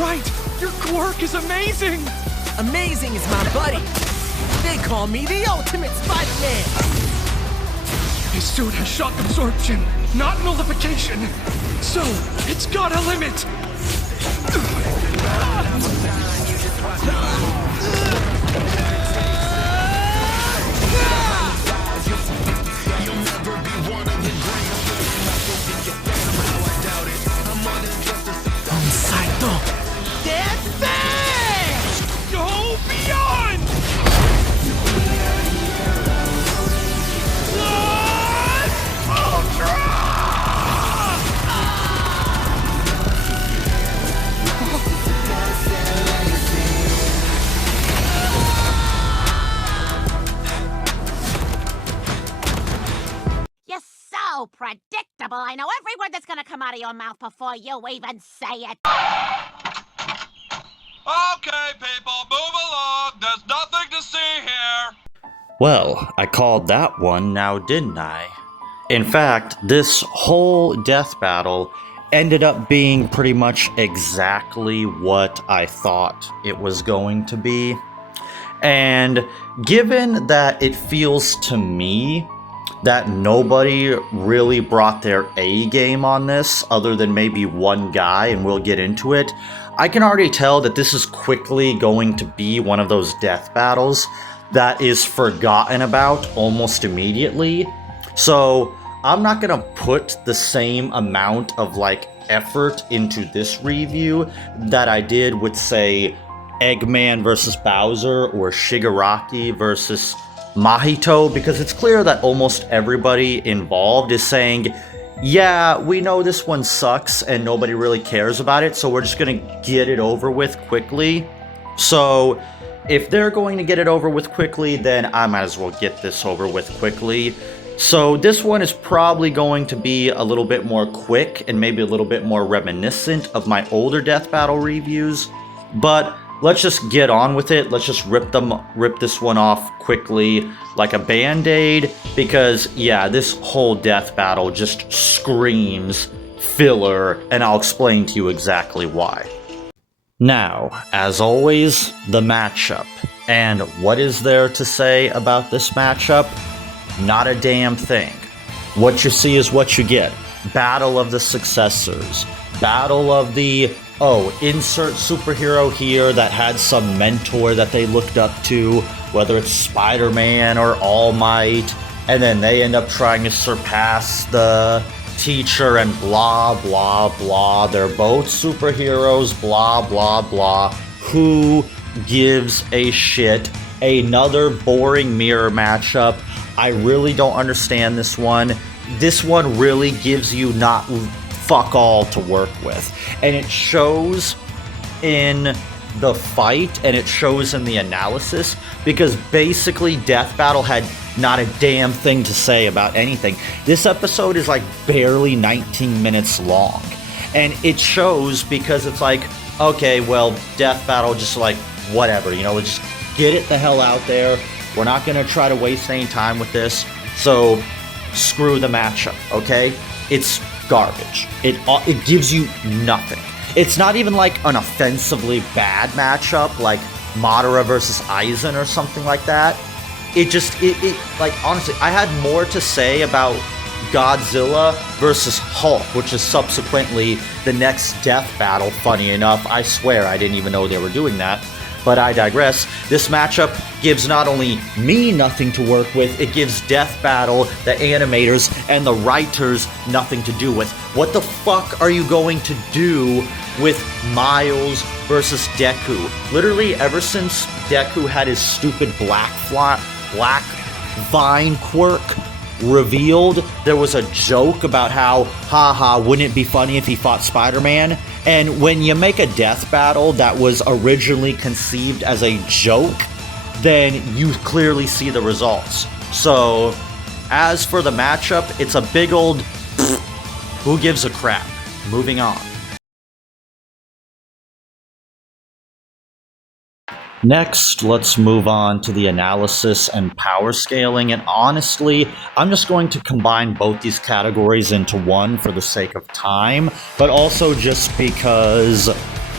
right! Your quirk is amazing! Amazing is my buddy. They call me the ultimate Spider-Man. His suit has shock absorption, not nullification. So, it's got a limit. Saito. Death Bang! Go beyond! Ultra! You're so predictable. I know every word that's gonna come out of your mouth before you even say it. Okay, people, move along. There's nothing to see here. Well, I called that one now, didn't I? In fact, this whole death battle ended up being pretty much exactly what I thought it was going to be. And given that it feels to me that nobody really brought their A game on this, other than maybe one guy, and we'll get into it, I can already tell that this is quickly going to be one of those death battles that is forgotten about almost immediately. So I'm not gonna put the same amount of effort into this review that I did with, say, Eggman versus Bowser or Shigaraki versus Mahito, because it's clear that almost everybody involved is saying, yeah, we know this one sucks and nobody really cares about it, so we're just gonna get it over with quickly. So if they're going to get it over with quickly, then I might as well get this over with quickly. So this one is probably going to be a little bit more quick and maybe a little bit more reminiscent of my older death battle reviews, but let's just get on with it. Let's just rip this one off quickly like a band-aid, because yeah, this whole death battle just screams filler, and I'll explain to you exactly why. Now, as always, the matchup. And what is there to say about this matchup? Not a damn thing. What you see is what you get. Battle of the successors. Battle of the, insert superhero here that had some mentor that they looked up to, whether it's Spider-Man or All Might, and then they end up trying to surpass the teacher and blah, blah, blah. They're both superheroes, blah, blah, blah. Who gives a shit? Another boring mirror matchup. I really don't understand this one. This one really gives you not fuck all to work with. And it shows in the fight, and it shows in the analysis, because basically Death Battle had not a damn thing to say about anything. This episode is barely 19 minutes long, and it shows because it's okay, well, Death Battle, just whatever, let's just get it the hell out there. We're not gonna try to waste any time with this, so screw the matchup, okay? It's garbage. It gives you nothing. It's not even an offensively bad matchup like Madara versus Aizen or something like that. Honestly, I had more to say about Godzilla versus Hulk, which is subsequently the next death battle, funny enough. I swear I didn't even know they were doing that. But I digress. This matchup gives not only me nothing to work with, it gives Death Battle, the animators, and the writers nothing to do with. What the fuck are you going to do with Miles versus Deku? Literally, ever since Deku had his stupid black vine quirk revealed, there was a joke about how, haha, wouldn't it be funny if he fought Spider-Man? And when you make a death battle that was originally conceived as a joke, then you clearly see the results. So, as for the matchup, it's a big old who gives a crap. Moving on. Next, let's move on to the analysis and power scaling, and honestly, I'm just going to combine both these categories into one for the sake of time, but also just because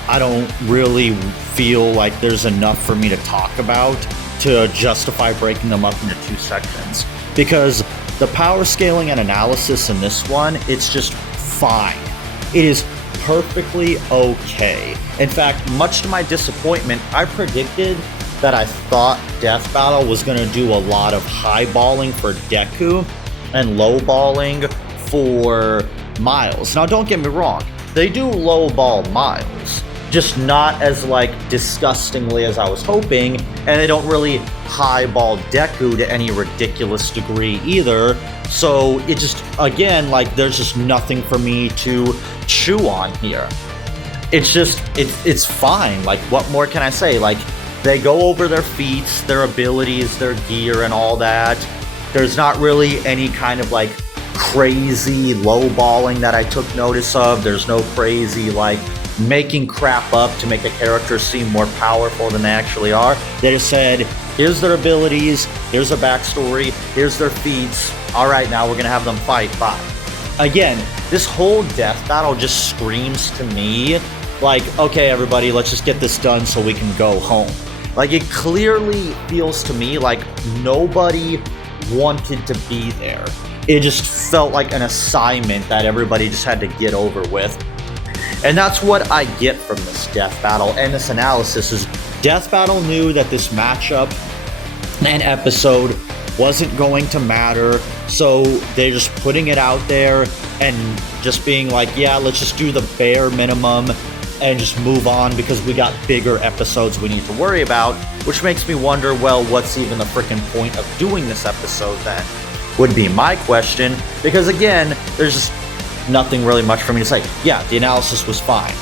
I don't really feel like there's enough for me to talk about to justify breaking them up into 2 sections. Because the power scaling and analysis in this one, it's just fine. It is perfectly okay. In fact, much to my disappointment, I predicted that I thought Death Battle was going to do a lot of highballing for Deku and lowballing for Miles. Now, don't get me wrong, they do lowball Miles, just not as like disgustingly as I was hoping, and they don't really highball Deku to any ridiculous degree either. So it just, again, like there's just nothing for me to chew on here. It's just, it's fine. Like, what more can I say? Like, they go over their feats, their abilities, their gear, and all that. There's not really any kind of like crazy lowballing that I took notice of. There's no crazy like making crap up to make a character seem more powerful than they actually are. They just said, here's their abilities, here's their backstory, here's their feats. All right, now we're gonna have them fight. Bye. Again, this whole death battle just screams to me like, okay, everybody, let's just get this done so we can go home. Like, it clearly feels to me like nobody wanted to be there. It just felt like an assignment that everybody just had to get over with. And that's what I get from this death battle and this analysis is Death Battle knew that this matchup and episode wasn't going to matter, so they're just putting it out there and just being like, yeah, let's just do the bare minimum and just move on because we got bigger episodes we need to worry about, which makes me wonder, well, what's even the freaking point of doing this episode then? Would be my question, because again, there's just nothing really much for me to say. Yeah, the analysis was fine.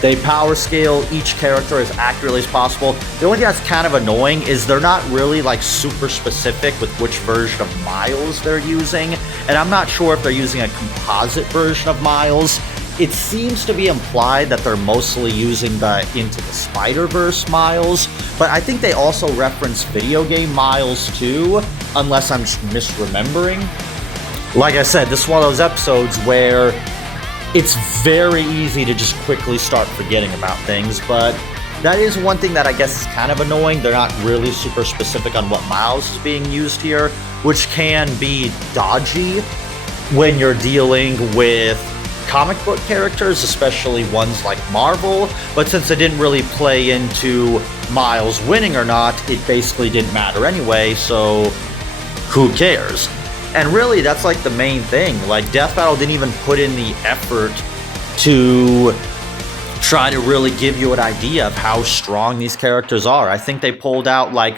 They power scale each character as accurately as possible. The only thing that's kind of annoying is they're not really like super specific with which version of Miles they're using, and I'm not sure if they're using a composite version of Miles. It seems to be implied that they're mostly using the Into the Spider-Verse Miles, but I think they also reference video game Miles too, unless I'm just misremembering. Like I said, this is one of those episodes where it's very easy to just quickly start forgetting about things, but that is one thing that I guess is kind of annoying. They're not really super specific on what Miles is being used here, which can be dodgy when you're dealing with comic book characters, especially ones like Marvel, but since it didn't really play into Miles winning or not, it basically didn't matter anyway, so who cares? And really, that's like the main thing. Like, Death Battle didn't even put in the effort to try to really give you an idea of how strong these characters are. I think they pulled out like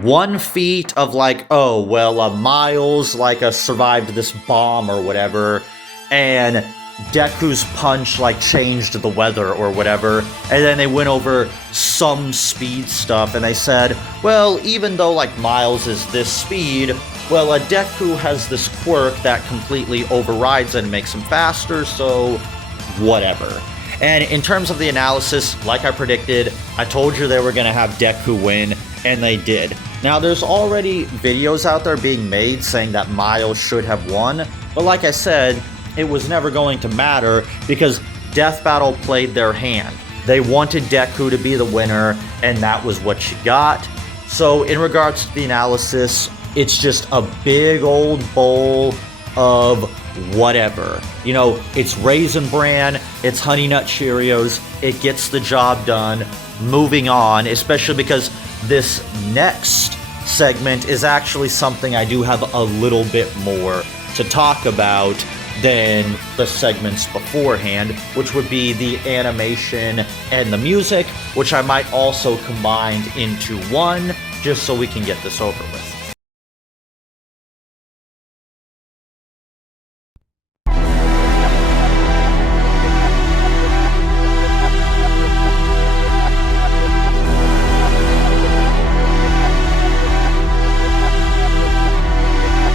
one feat of like, oh, well, Miles like survived this bomb or whatever, and Deku's punch like changed the weather or whatever, and then they went over some speed stuff and they said, well, even though like Miles is this speed, well, Deku has this quirk that completely overrides and makes him faster, so whatever. And in terms of the analysis, like I predicted, I told you they were going to have Deku win, and they did. Now, there's already videos out there being made saying that Miles should have won, but like I said, it was never going to matter because Death Battle played their hand. They wanted Deku to be the winner, and that was what she got. So in regards to the analysis, it's just a big old bowl of whatever. You know, it's Raisin Bran, it's Honey Nut Cheerios, it gets the job done. Moving on, especially because this next segment is actually something I do have a little bit more to talk about than the segments beforehand, which would be the animation and the music, which I might also combine into one, just so we can get this over with.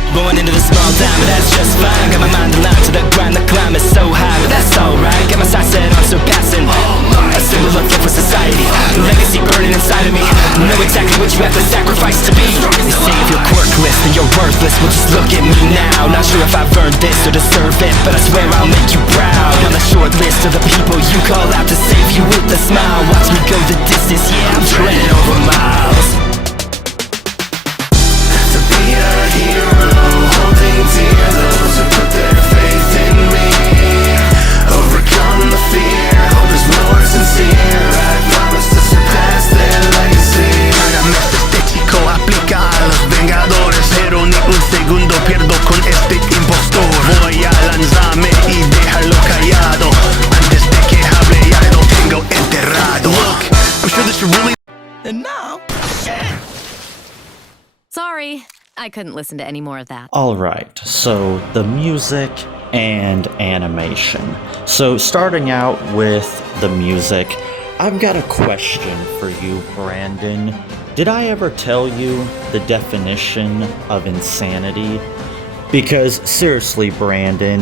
Born into the small town, but that's just fine. Got my mind aligned to the grind, the climb is so high, but that's alright. Got my sights set on surpassing, a symbol of for society. The legacy burning inside of me. Know exactly what you have to sacrifice to be. They say if you're quirkless, then you're worthless. Well, just look at me now. Not sure if I've earned this or deserve it, but I swear I'll make you proud. On the short list of the people you call out to save you with a smile. Watch me go the distance, yeah, I'm treading over miles. To be a hero, holding dear those who put their faith in me. Overcome the fear, hope is more sincere. I promise to surpass their legacy. Hágame este chico aplica a los vengadores, pero ni un segundo pierdo con este impostor. Voy a lanzarme y dejarlo callado. Antes de que hable ya lo tengo enterrado. Look, I'm sure this should really. And now, Sorry, I couldn't listen to any more of that. Alright, so the music and animation. So starting out with the music, I've got a question for you, Brandon. Did I ever tell you the definition of insanity? Because seriously, Brandon,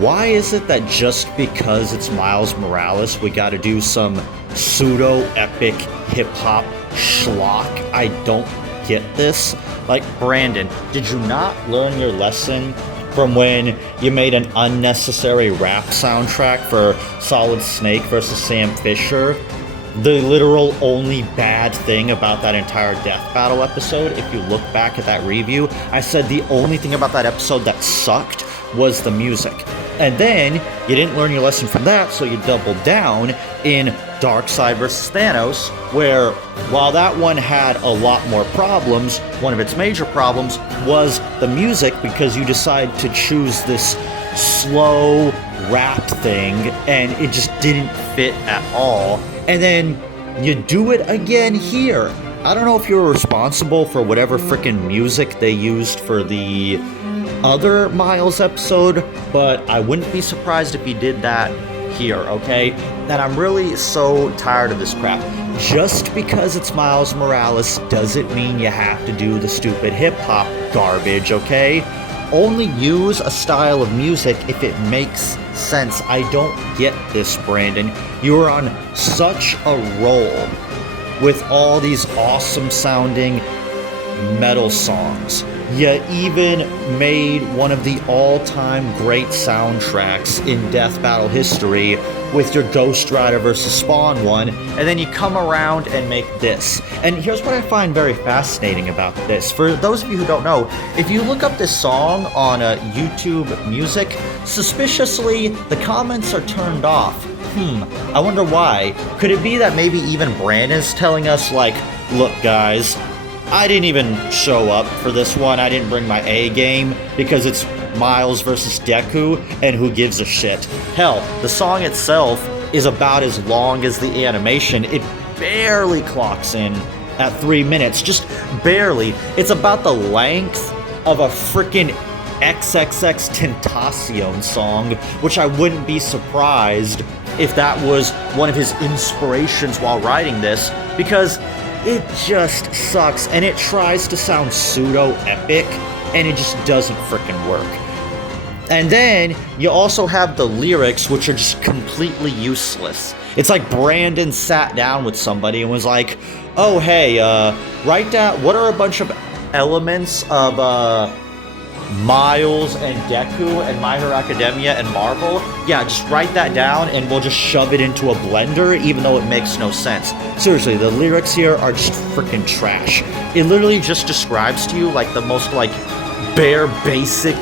why is it that just because it's Miles Morales, we gotta do some pseudo-epic hip-hop schlock? I don't get this. Like, Brandon, did you not learn your lesson from when you made an unnecessary rap soundtrack for Solid Snake versus Sam Fisher? The literal only bad thing about that entire Death Battle episode, if you look back at that review, I said the only thing about that episode that sucked was the music. And then you didn't learn your lesson from that, so you doubled down in Darkseid vs. Thanos, where while that one had a lot more problems, one of its major problems was the music, because you decided to choose this slow rap thing and it just didn't fit at all. And then you do it again here. I don't know if you're responsible for whatever frickin' music they used for the other Miles episode, but I wouldn't be surprised if you did that here, okay? And I'm really so tired of this crap. Just because it's Miles Morales doesn't mean you have to do the stupid hip-hop garbage, okay? Only use a style of music if it makes sense. I don't get this, Brandon. You're on such a roll with all these awesome sounding metal songs. You even made one of the all-time great soundtracks in Death Battle history with your Ghost Rider vs. Spawn one, and then you come around and make this. And here's what I find very fascinating about this. For those of you who don't know, if you look up this song on YouTube Music, suspiciously, the comments are turned off. I wonder why. Could it be that maybe even Brandon's telling us, like, look guys, I didn't even show up for this one. I didn't bring my A game because it's Miles versus Deku, and who gives a shit? Hell, the song itself is about as long as the animation. It barely clocks in at 3 minutes, just barely. It's about the length of a freaking XXX Tentacion song, which I wouldn't be surprised if that was one of his inspirations while writing this, because it just sucks, and it tries to sound pseudo-epic, and it just doesn't frickin' work. And then you also have the lyrics, which are just completely useless. It's like Brandon sat down with somebody and was like, oh hey, write down, what are a bunch of elements of Miles and Deku and My Hero Academia and Marvel? Yeah, just write that down and we'll just shove it into a blender, even though it makes no sense. Seriously, the lyrics here are just freaking trash. It literally just describes to you like the most like bare basic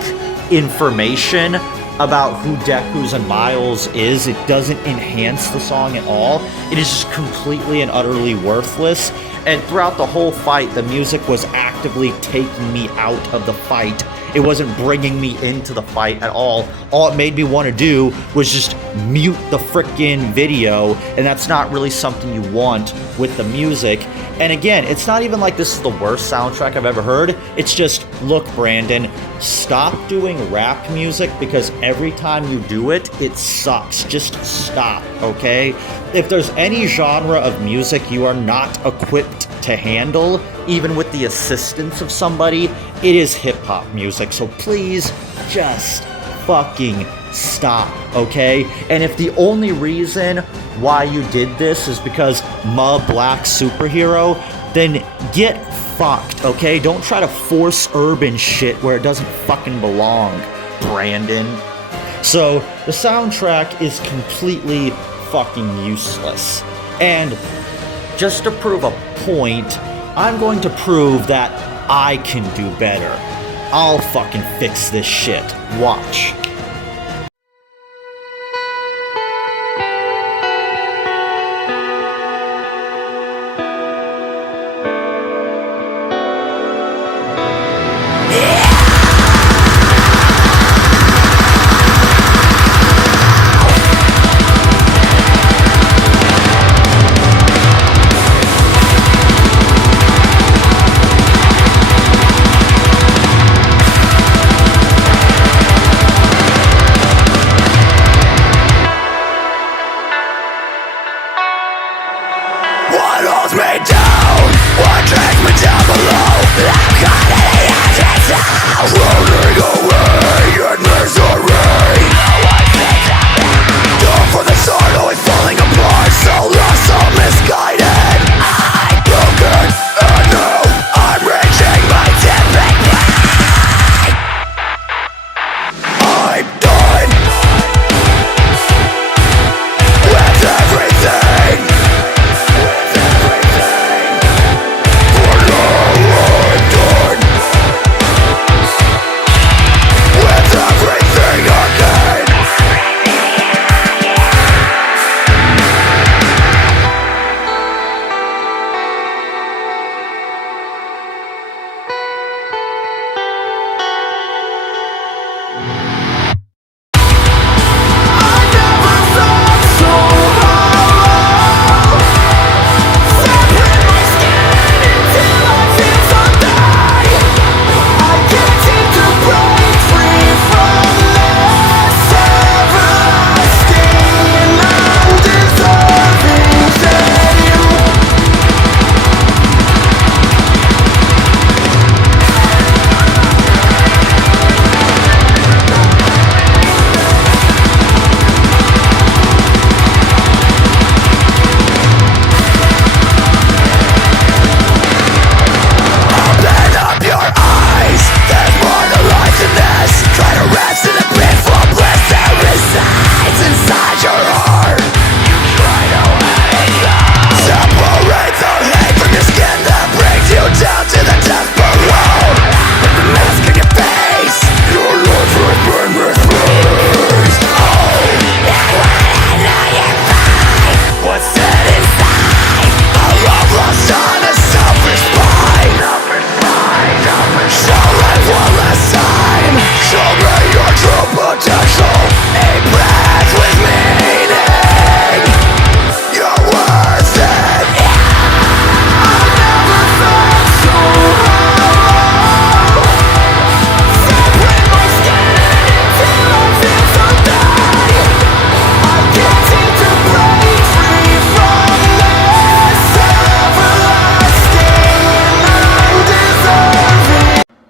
information about who Deku's and Miles is. It doesn't enhance the song at all. It is just completely and utterly worthless. And throughout the whole fight, the music was actively taking me out of the fight. It wasn't bringing me into the fight at all. All it made me want to do was just mute the frickin' video, and that's not really something you want with the music. And again, it's not even like this is the worst soundtrack I've ever heard. It's just, look, Brandon, stop doing rap music because every time you do it, it sucks. Just stop, okay? If there's any genre of music you are not equipped to handle, even with the assistance of somebody, it is hip-hop music. So please just fucking stop, okay? And if the only reason why you did this is because my black superhero, then get fucked, okay? Don't try to force urban shit where it doesn't fucking belong, Brandon. So, the soundtrack is completely fucking useless. And just to prove a point, I'm going to prove that I can do better. I'll fucking fix this shit. Watch.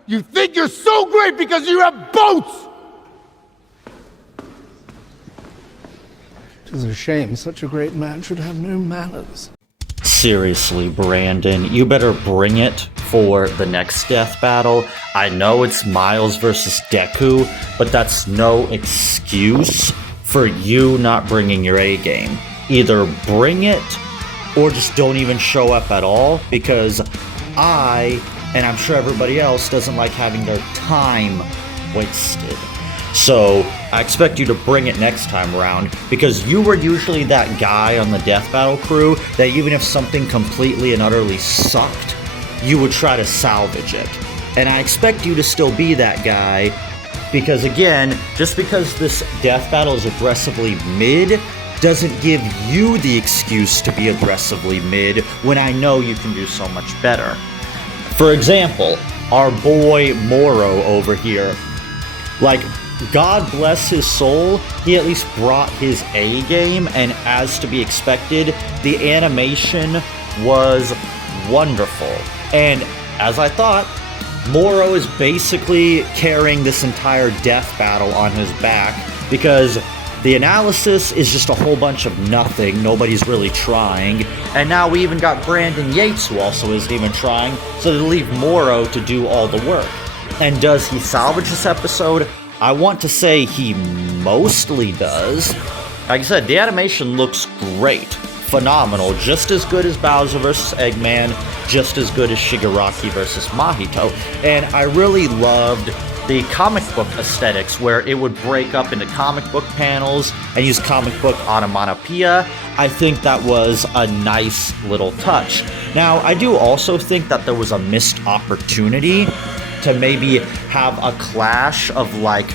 You think you're so great because you have boats! It is a shame such a great man should have no manners. Seriously, Brandon, you better bring it for the next death battle. I know it's Miles versus Deku, but that's no excuse for you not bringing your A game. Either bring it, or just don't even show up at all, because I, and I'm sure everybody else, doesn't like having their time wasted. So, I expect you to bring it next time around, because you were usually that guy on the death battle crew that even if something completely and utterly sucked, you would try to salvage it. And I expect you to still be that guy, because again, just because this death battle is aggressively mid, doesn't give you the excuse to be aggressively mid when I know you can do so much better. For example, our boy Moro over here, like, God bless his soul, he at least brought his A game, and as to be expected, the animation was wonderful. And as I thought, Moro is basically carrying this entire death battle on his back, because The analysis is just a whole bunch of nothing. Nobody's really trying. And now we even got Brandon Yates, who also isn't even trying, so they leave Morrow to do all the work. And does he salvage this episode? I want to say he mostly does. Like I said, the animation looks great. Phenomenal. Just as good as Bowser vs. Eggman. Just as good as Shigaraki vs. Mahito. And I really loved the comic book aesthetics, where it would break up into comic book panels and use comic book onomatopoeia. I think that was a nice little touch. Now, I do also think that there was a missed opportunity to maybe have a clash of like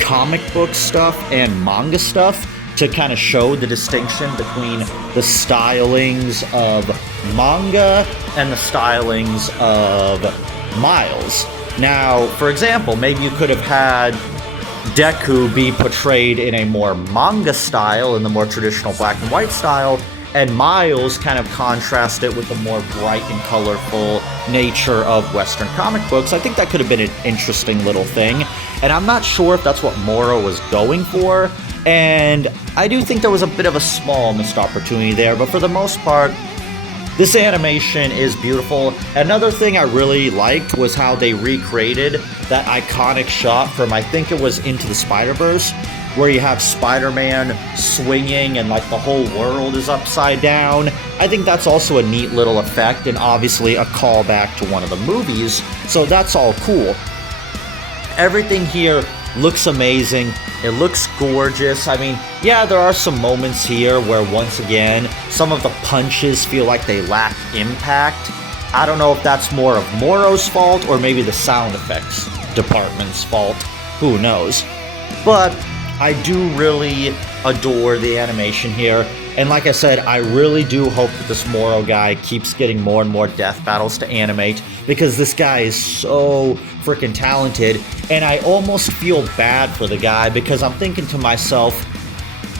comic book stuff and manga stuff to kind of show the distinction between the stylings of manga and the stylings of Miles. Now, for example, maybe you could have had Deku be portrayed in a more manga style, in the more traditional black and white style, and Miles kind of contrast it with the more bright and colorful nature of Western comic books. I think that could have been an interesting little thing, and I'm not sure if that's what Morrow was going for, and I do think there was a bit of a small missed opportunity there, but for the most part, this animation is beautiful. Another thing I really liked was how they recreated that iconic shot from, I think it was Into the Spider-Verse, where you have Spider-Man swinging and like the whole world is upside down. I think that's also a neat little effect, and obviously a callback to one of the movies, so that's all cool. Everything here looks amazing. It looks gorgeous. I mean, yeah, there are some moments here where, once again, some of the punches feel like they lack impact. I don't know if that's more of Morrow's fault or maybe the sound effects department's fault. Who knows? But I do really adore the animation here. And like I said, I really do hope that this Morrow guy keeps getting more and more death battles to animate, because this guy is so freaking talented, and I almost feel bad for the guy, because I'm thinking to myself,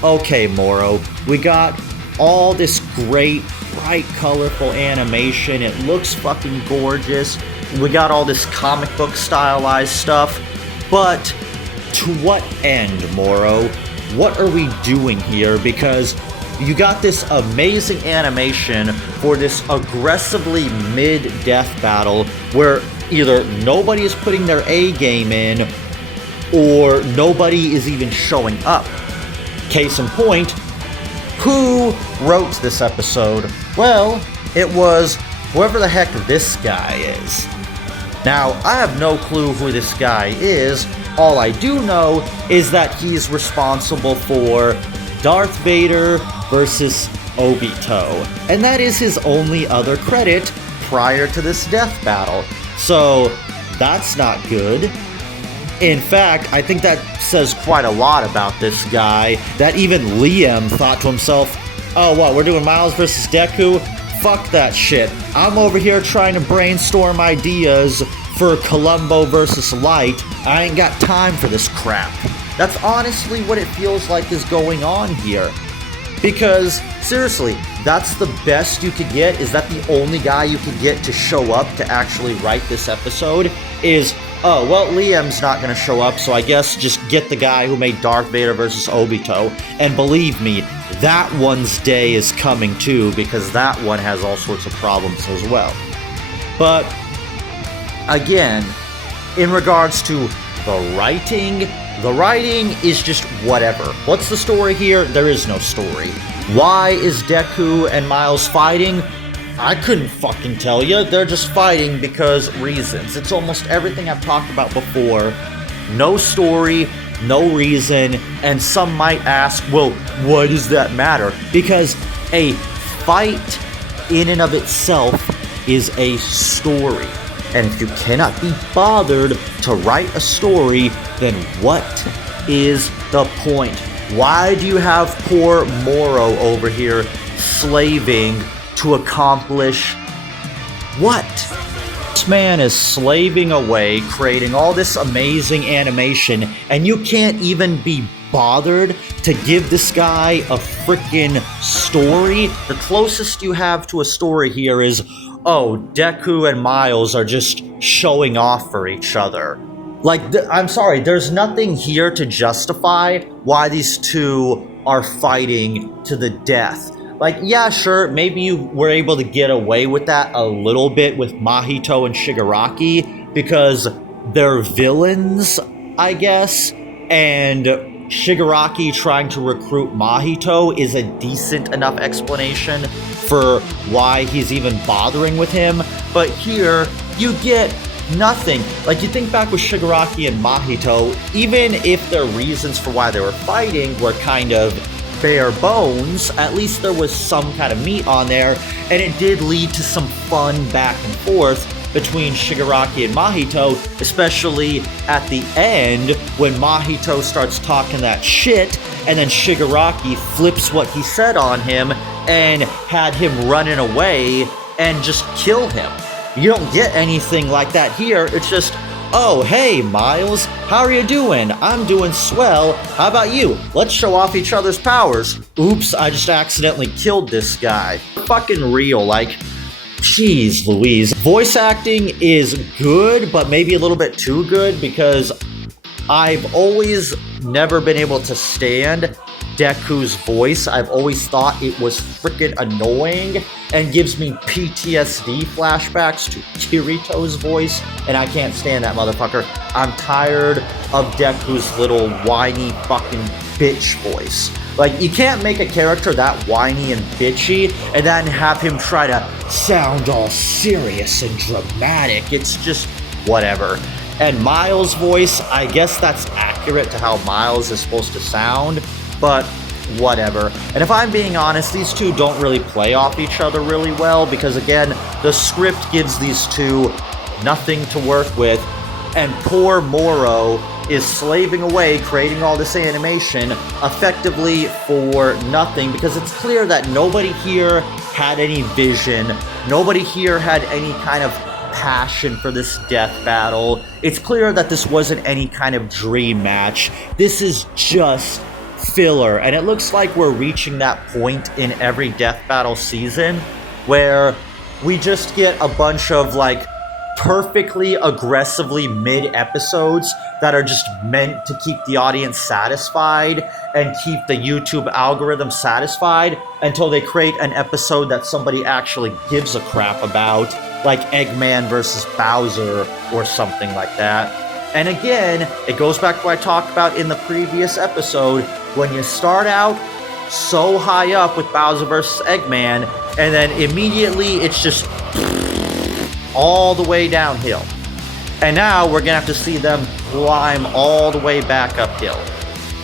okay, Morrow, we got all this great, bright, colorful animation. It looks fucking gorgeous. We got all this comic book stylized stuff, but to what end, Morrow? What are we doing here? Because you got this amazing animation for this aggressively mid-death battle where either nobody is putting their A game in or nobody is even showing up. Case in point, who wrote this episode? Well, it was whoever the heck this guy is. Now, I have no clue who this guy is. All I do know is that he's responsible for Darth Vader versus Obito, and that is his only other credit prior to this death battle. So that's not good. In fact, I think that says quite a lot about this guy, that even Liam thought to himself, oh, what, we're doing Miles versus Deku? Fuck that shit. I'm over here trying to brainstorm ideas for Columbo versus Light. I ain't got time for this crap. That's honestly what it feels like is going on here. Because, seriously, that's the best you could get, is that the only guy you could get to show up to actually write this episode is, oh, well, Liam's not going to show up, so I guess just get the guy who made Darth Vader versus Obito. And believe me, that one's day is coming too, because that one has all sorts of problems as well. But, again, in regards to the writing is just whatever. What's the story here? There is no story. Why is Deku and Miles fighting? I couldn't fucking tell you. They're just fighting because reasons. It's almost everything I've talked about before. No story, no reason, and some might ask, well, why does that matter? Because a fight in and of itself is a story. And if you cannot be bothered to write a story, then what is the point? Why do you have poor Morrow over here slaving to accomplish what? This man is slaving away, creating all this amazing animation, and you can't even be bothered to give this guy a freaking story? The closest you have to a story here is, oh, Deku and Miles are just showing off for each other. Like, I'm sorry, there's nothing here to justify why these two are fighting to the death. Like, yeah, sure, maybe you were able to get away with that a little bit with Mahito and Shigaraki because they're villains, I guess, and Shigaraki trying to recruit Mahito is a decent enough explanation for why he's even bothering with him. But here, you get nothing. Like, you think back with Shigaraki and Mahito, even if their reasons for why they were fighting were kind of bare bones, at least there was some kind of meat on there, and it did lead to some fun back and forth between Shigaraki and Mahito, especially at the end when Mahito starts talking that shit and then Shigaraki flips what he said on him and had him running away and just kill him. You don't get anything like that here. It's just, oh, hey, Miles, how are you doing? I'm doing swell. How about you? Let's show off each other's powers. Oops, I just accidentally killed this guy. Fucking real, like, jeez Louise. Voice acting is good, but maybe a little bit too good because I've always never been able to stand Deku's voice. I've always thought it was freaking annoying and gives me PTSD flashbacks to Kirito's voice, and I can't stand that motherfucker. I'm tired of Deku's little whiny fucking bitch voice. Like, you can't make a character that whiny and bitchy and then have him try to sound all serious and dramatic. It's just whatever. And Miles' voice, I guess that's accurate to how Miles is supposed to sound, but whatever. And if I'm being honest, these two don't really play off each other really well because, again, the script gives these two nothing to work with, and poor Moro is slaving away creating all this animation effectively for nothing because it's clear that nobody here had any vision, nobody here had any kind of passion for this death battle. It's clear that this wasn't any kind of dream match. This is just filler, and it looks like we're reaching that point in every death battle season where we just get a bunch of like perfectly aggressively mid episodes that are just meant to keep the audience satisfied and keep the YouTube algorithm satisfied until they create an episode that somebody actually gives a crap about, like Eggman versus Bowser or something like that. And again, it goes back to what I talked about in the previous episode. When you start out so high up with Bowser vs. Eggman, and then immediately it's just all the way downhill. And now we're gonna have to see them climb all the way back uphill.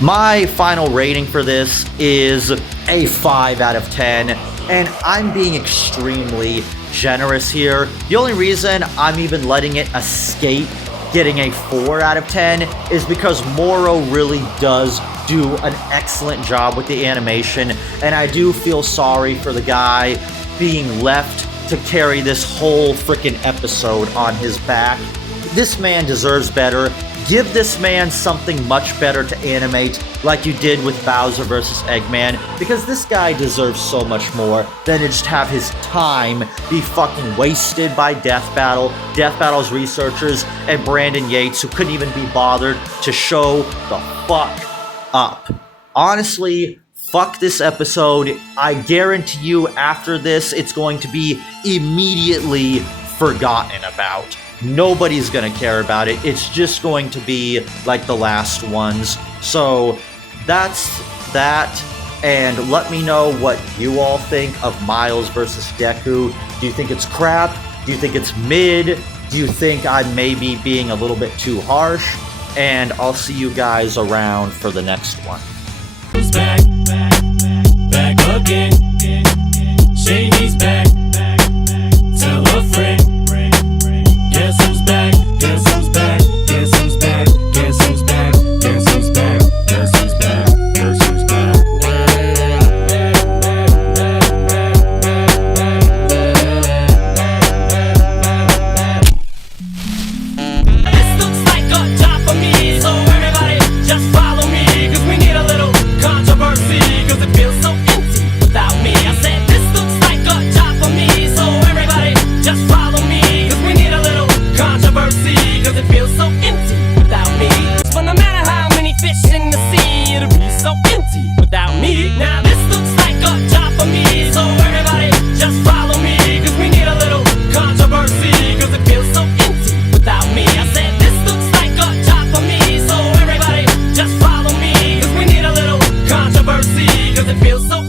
My final rating for this is a 5 out of 10, and I'm being extremely generous here. The only reason I'm even letting it escape getting a 4 out of 10 is because Moro really does do an excellent job with the animation, and I do feel sorry for the guy being left to carry this whole freaking episode on his back. This man deserves better. Give this man something much better to animate like you did with Bowser vs. Eggman, because this guy deserves so much more than to just have his time be fucking wasted by Death Battle, Death Battle's researchers, and Brandon Yates, who couldn't even be bothered to show the fuck up. Honestly, fuck this episode. I guarantee you after this, it's going to be immediately forgotten about. Nobody's gonna care about it. It's just going to be like the last ones. So that's that. And let me know what you all think of Miles versus Deku. Do you think it's crap? Do you think it's mid? Do you think I may be being a little bit too harsh? And I'll see you guys around for the next one. Back again. Shady's back. Tell a friend. Guess who's back? Guess who's back? Guess who's back? Guess who's back? Guess who's back? Guess who's back? Guess who's back? This looks like a job for me, so everybody just follow me, 'cause we need a little controversy, 'cause it feels so empty without me. I said this looks like a job for me, so everybody just follow me, 'cause we need a little controversy, 'cause it feels so empty without me. Cause it feels so